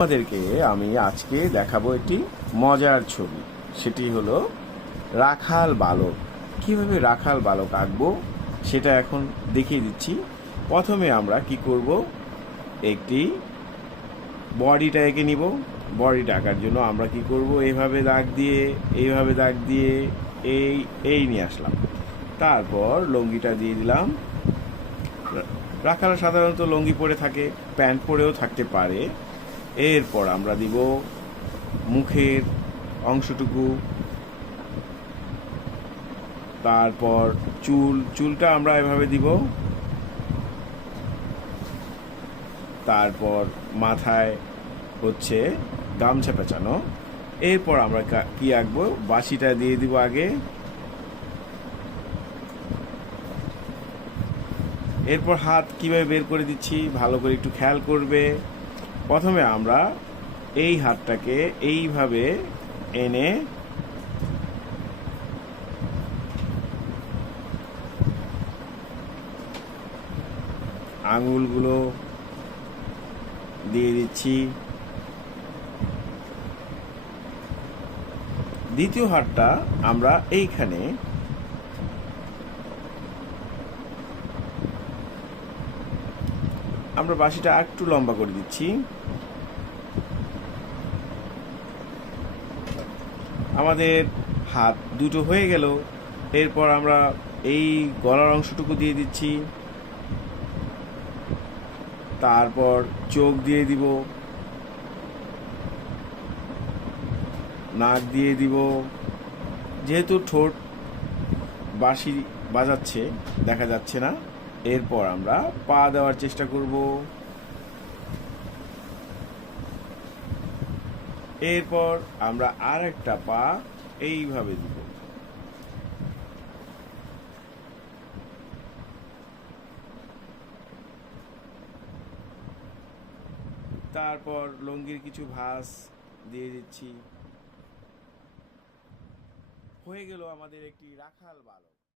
আপনাদেরকে আমি আজকে দেখাবো একটি মজার ছবি। সেটি হলো রাখাল বালক। কীভাবে রাখাল বালক আঁকবো, সেটা এখন দেখিয়ে দিচ্ছি। প্রথমে আমরা কি করব? একটি বডিটা এঁকে নিব। বডিটা আঁকার জন্য আমরা কি করব? এইভাবে দাগ দিয়ে, এইভাবে দাগ দিয়ে, এই এই নিয়ে আসলাম। তারপর লুঙ্গিটা দিয়ে দিলাম। রাখাল সাধারণত লুঙ্গি পরে থাকে, প্যান্ট পরেও থাকতে পারে। এরপর আমরা দিব মুখের অংশটুকু। তারপর চুল, চুলটা আমরা এভাবে দিব। তারপর মাথায় হচ্ছে গামছা পেঁচানো। এরপর আমরা কা- আঁকবো? বাসিটা দিয়ে দিব আগে। এরপর হাত কীভাবে বের করে দিচ্ছি? ভালো করে একটু খেয়াল করবে। প্রথমে আমরা এই হাতটাকে এইভাবে এনে আঙুলগুলো দিয়ে দিচ্ছি। দ্বিতীয় হাতটা আমরা এইখানে আমরা বাঁশিটা একটু লম্বা করে দিচ্ছি। আমাদের হাত দুটো হয়ে গেল। এরপর আমরা এই গলার অংশটুকু দিয়ে দিচ্ছি। তারপর চোখ দিয়ে দিব। নাক দিয়ে দিব। যেহেতু ঠোঁট বাঁশি বাজাচ্ছে, দেখা যাচ্ছে না। এরপর আমরা পা দেওয়ার চেষ্টা করব। এরপর আমরা আর একটা পা এইভাবে দিব। তারপর লুঙ্গির কিছু ভাস দিয়ে দিচ্ছি। হয়ে গেল আমাদের একটি রাখাল বালক।